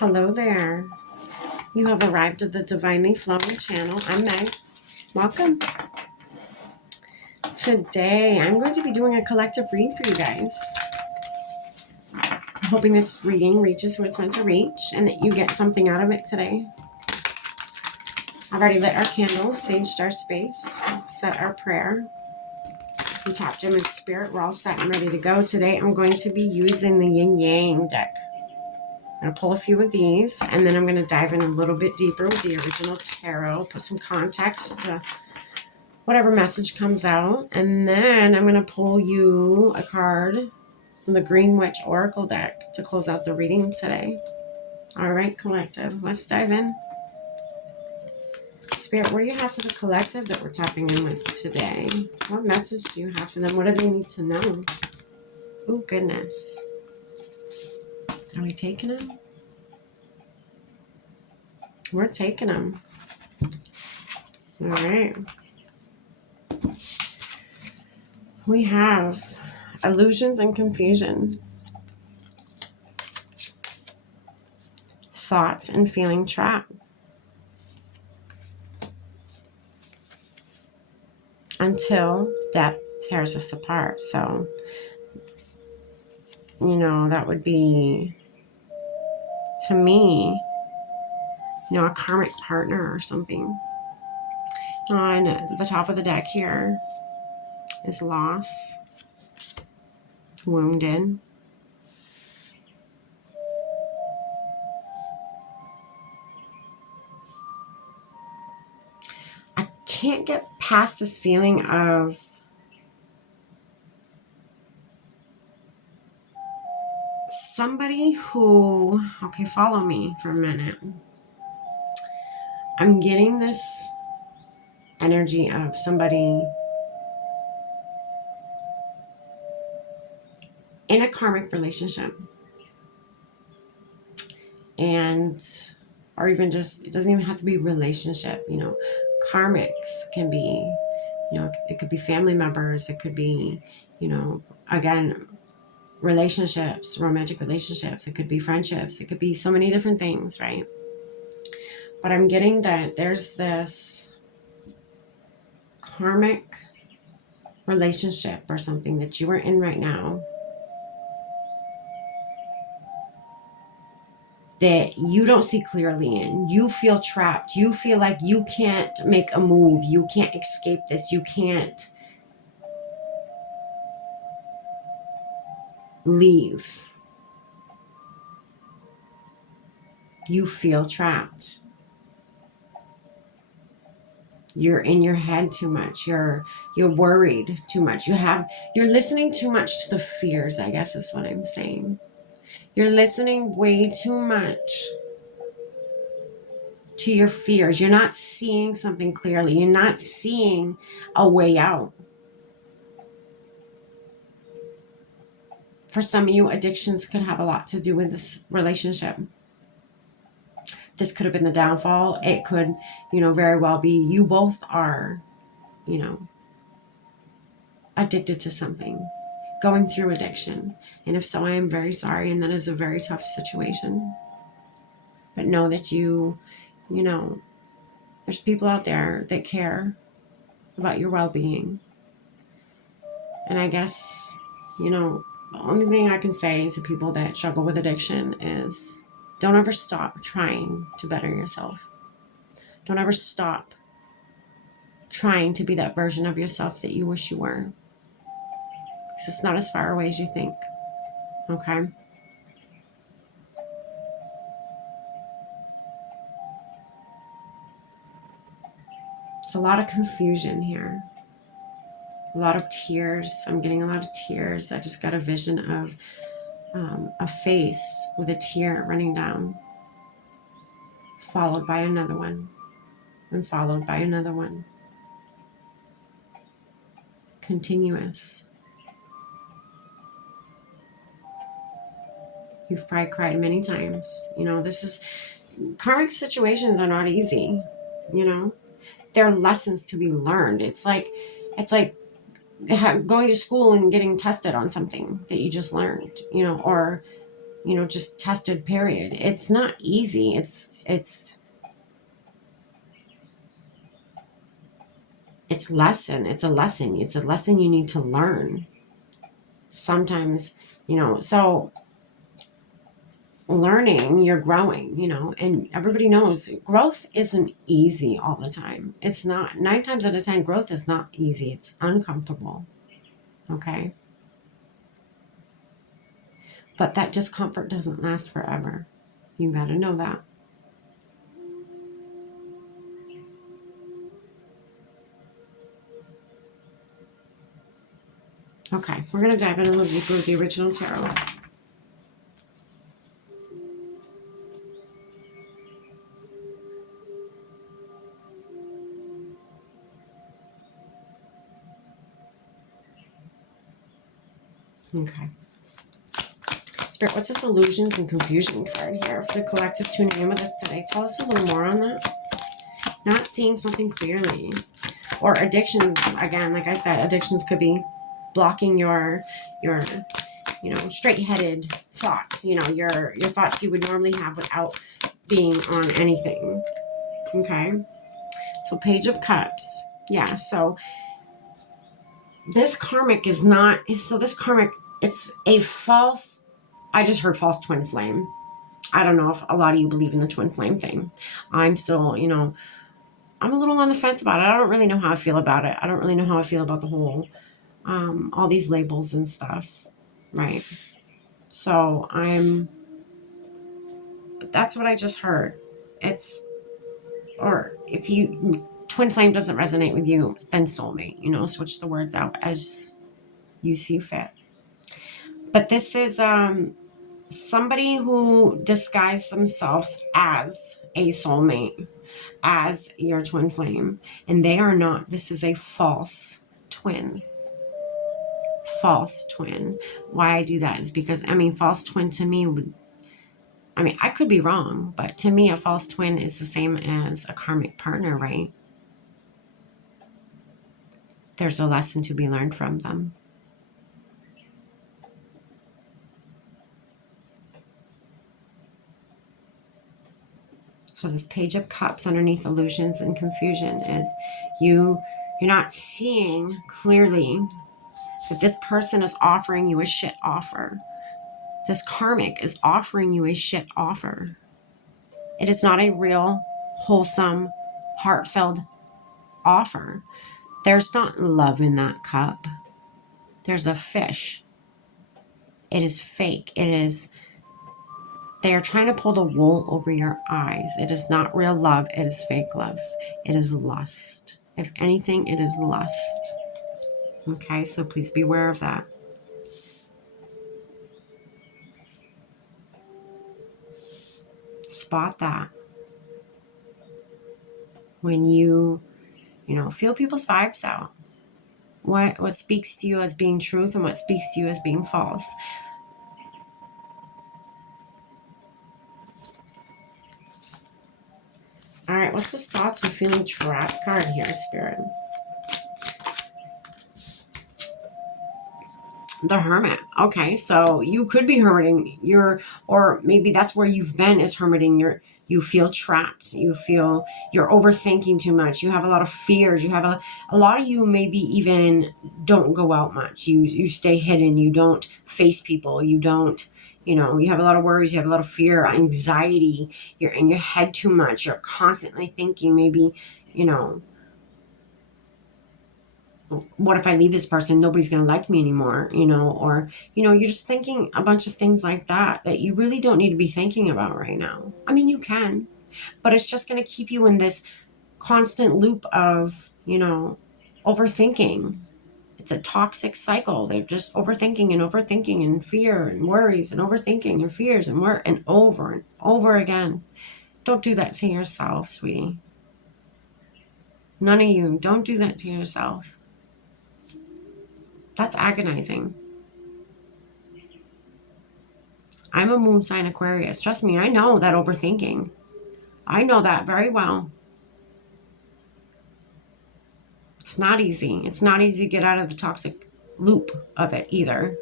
Hello there. You have arrived at the Divinely Flowing channel. I'm Meg. Welcome. Today, I'm going to be doing a collective read for you guys. I'm hoping this reading reaches who it's meant to reach and that you get something out of it today. I've already lit our candles, saged our space, said our prayer. We tapped in with spirit. We're all set and ready to go. Today, I'm going to be using the Yin Yang deck. I'm going to pull a few of these, and then I'm going to dive in a little bit deeper with the original tarot, put some context to whatever message comes out, and then I'm going to pull you a card from the Green Witch Oracle deck to close out the reading today. All right, collective, let's dive in. Spirit, what do you have for the collective that we're tapping in with today? What message do you have for them? What do they need to know? Oh, goodness. Are we taking them? We're taking them. All right. We have illusions and confusion, thoughts and feeling trapped, until death tears us apart. So, that would be, to me, a karmic partner or something. On the top of the deck here is loss, wounded, I can't get past this feeling of somebody who, okay, follow me for a minute. I'm getting this energy of somebody in a karmic relationship, and or even just, it doesn't even have to be relationship. Karmics can be, it could be family members, it could be, again, relationships, romantic relationships, it could be friendships, it could be so many different things, right? But I'm getting that there's this karmic relationship or something that you are in right now that you don't see clearly in. You feel trapped. You feel like you can't make a move. You can't escape this. You can't leave. You feel trapped. You're in your head too much. You're worried too much. You're listening too much to the fears, I guess is what I'm saying. You're listening way too much to your fears. You're not seeing something clearly. You're not seeing a way out. For some of you, addictions could have a lot to do with this relationship. This could have been the downfall. It could, very well be you both are, addicted to something, going through addiction. And if so, I am very sorry. And that is a very tough situation. But know that there's people out there that care about your well-being. And I guess, the only thing I can say to people that struggle with addiction is don't ever stop trying to better yourself. Don't ever stop trying to be that version of yourself that you wish you were. Because it's not as far away as you think. Okay? There's a lot of confusion here. A lot of tears. I'm getting a lot of tears. I just got a vision of a face with a tear running down, followed by another one, and followed by another one. Continuous. You've probably cried many times. Karmic situations are not easy. They're lessons to be learned. It's like going to school and getting tested on something that you just learned, or you know, just tested, period. It's not easy. It's lesson. It's a lesson. It's a lesson you need to learn. Sometimes, you know, so learning, you're growing, you know, and everybody knows growth isn't easy all the time. It's not. 9 times out of 10, growth is not easy. It's uncomfortable. Okay. But that discomfort doesn't last forever. You got to know that. Okay, we're going to dive in a little deeper with the original tarot. Okay. Spirit, what's this illusions and confusion card here for the collective tuning in with us today? Tell us a little more on that. Not seeing something clearly. Or addictions, again, like I said, addictions could be blocking your you know, straight-headed thoughts, you know, your thoughts you would normally have without being on anything. Okay? So Page of Cups. Yeah, so this karmic is not, so this karmic, it's a false, I just heard false twin flame. I don't know if a lot of you believe in the twin flame thing. I'm still, you know, I'm a little on the fence about it. I don't really know how I feel about it. I don't really know how I feel about the whole, all these labels and stuff, right? So but that's what I just heard. It's, or if you, twin flame doesn't resonate with you, then soulmate, you know, switch the words out as you see fit. But this is, somebody who disguised themselves as a soulmate, as your twin flame, and they are not. This is a false twin. False twin. Why I do that is because, I mean, false twin to me would, I mean, I could be wrong, but to me, a false twin is the same as a karmic partner, right? There's a lesson to be learned from them. So this Page of Cups underneath illusions and confusion is you're not seeing clearly that this person is offering you a shit offer. This karmic is offering you a shit offer. It is not a real, wholesome, heartfelt offer. There's not love in that cup. There's a fish. It is fake. It is, they are trying to pull the wool over your eyes. It is not real love. It is fake love. It is lust. If anything, it is lust. Okay, so please beware of that. Spot that. When you feel people's vibes out. What speaks to you as being truth and what speaks to you as being false. All right, what's this thoughts and feeling trapped card here, Spirit? The Hermit. Okay, so you could be hermiting or maybe that's where you've been, is hermiting. You feel trapped. You feel you're overthinking too much. You have a lot of fears. You have a lot of you maybe even don't go out much. You stay hidden. You don't face people. You don't, you have a lot of worries. You have a lot of fear, anxiety. You're in your head too much. You're constantly thinking maybe, what if I leave this person? Nobody's going to like me anymore, or, you're just thinking a bunch of things like that you really don't need to be thinking about right now. I mean, you can, but it's just going to keep you in this constant loop of, overthinking. It's a toxic cycle. They're just overthinking and fear and worries and overthinking and fears and over again. Don't do that to yourself, sweetie. None of you. Don't do that to yourself. That's agonizing. I'm a moon sign Aquarius. Trust me, I know that overthinking. I know that very well. It's not easy. It's not easy to get out of the toxic loop of it either.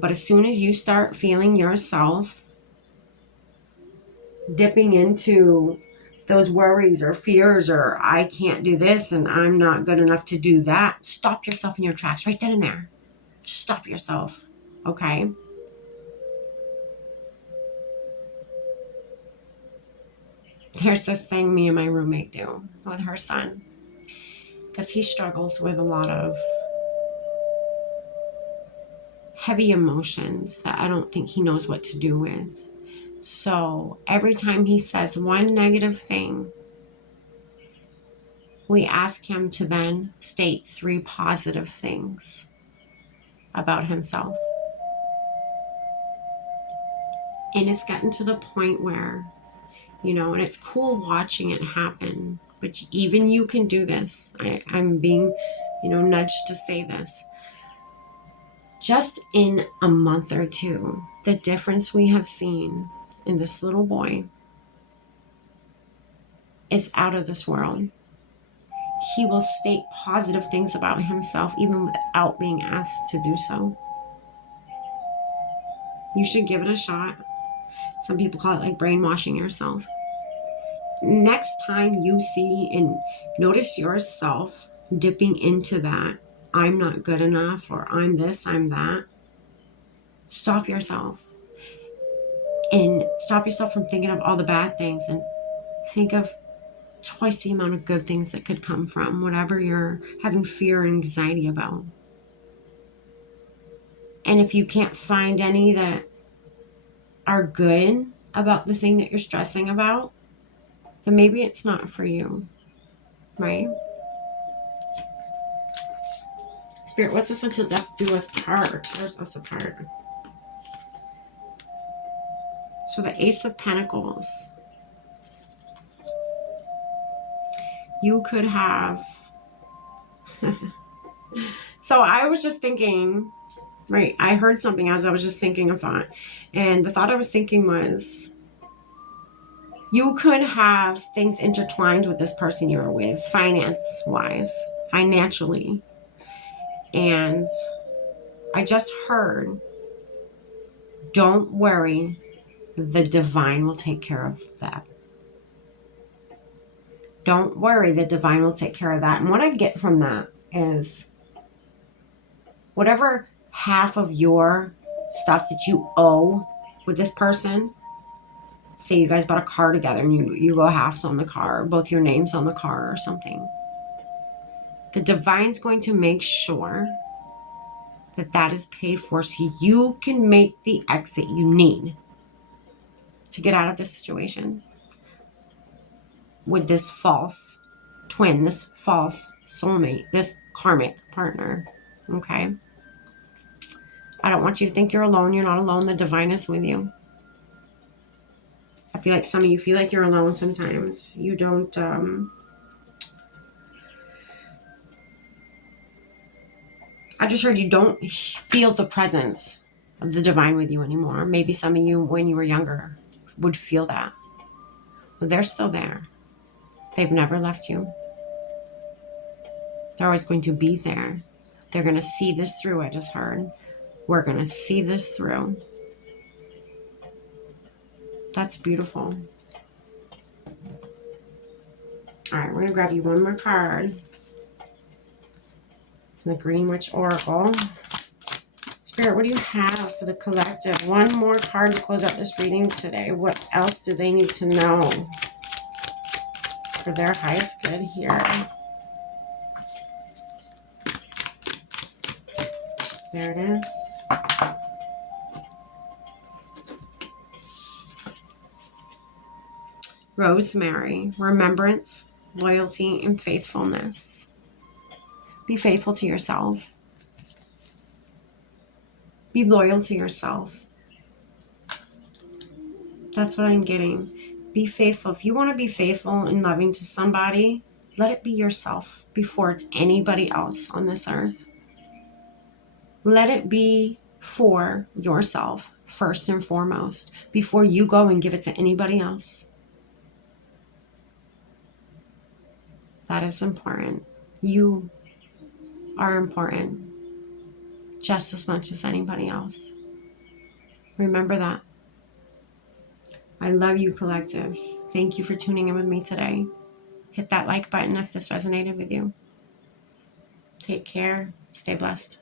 But as soon as you start feeling yourself dipping into those worries or fears, or I can't do this and I'm not good enough to do that, stop yourself in your tracks right then and there. Just stop yourself, okay? Here's this thing me and my roommate do with her son, because he struggles with a lot of heavy emotions that I don't think he knows what to do with. So every time he says one negative thing, we ask him to then state 3 positive things about himself. And it's gotten to the point where, and it's cool watching it happen, but even you can do this. I'm being, nudged to say this. Just in a month or two, the difference we have seen in this little boy is out of this world. He will state positive things about himself even without being asked to do so. You should give it a shot. Some people call it like brainwashing yourself. Next time you see and notice yourself dipping into that, I'm not good enough, or I'm this, I'm that, stop yourself. And stop yourself from thinking of all the bad things and think of twice the amount of good things that could come from whatever you're having fear and anxiety about. And if you can't find any that are good about the thing that you're stressing about, then maybe it's not for you, right? Spirit, what's this until death do us part? Tears us apart. So the Ace of Pentacles. You could have... So I was just thinking, right, I heard something as I was just thinking a thought. And the thought I was thinking was, you could have things intertwined with this person you're with, finance-wise, financially. And I just heard, don't worry, the divine will take care of that. Don't worry, the divine will take care of that. And what I get from that is whatever half of your stuff that you owe with this person, say you guys bought a car together and you go halves on the car, both your names on the car or something. The divine's going to make sure that that is paid for so you can make the exit you need to get out of this situation with this false twin, this false soulmate, this karmic partner, okay? I don't want you to think you're alone. You're not alone. The divine is with you. I feel like some of you feel like you're alone sometimes. You don't, I just heard you don't feel the presence of the divine with you anymore. Maybe some of you, when you were younger, would feel that. But they're still there. They've never left you. They're always going to be there. They're going to see this through, I just heard. We're going to see this through. That's beautiful. All right, we're going to grab you one more card. The Green Witch Oracle. Spirit, what do you have for the collective? One more card to close out this reading today. What else do they need to know for their highest good here? There it is. Rosemary, remembrance, loyalty, and faithfulness. Be faithful to yourself. Be loyal to yourself. That's what I'm getting. Be faithful. If you want to be faithful and loving to somebody, let it be yourself before it's anybody else on this earth. Let it be for yourself first and foremost before you go and give it to anybody else. That is important. You are important just as much as anybody else. Remember that. I love you, collective. Thank you for tuning in with me today. Hit that like button if this resonated with you. Take care. Stay blessed.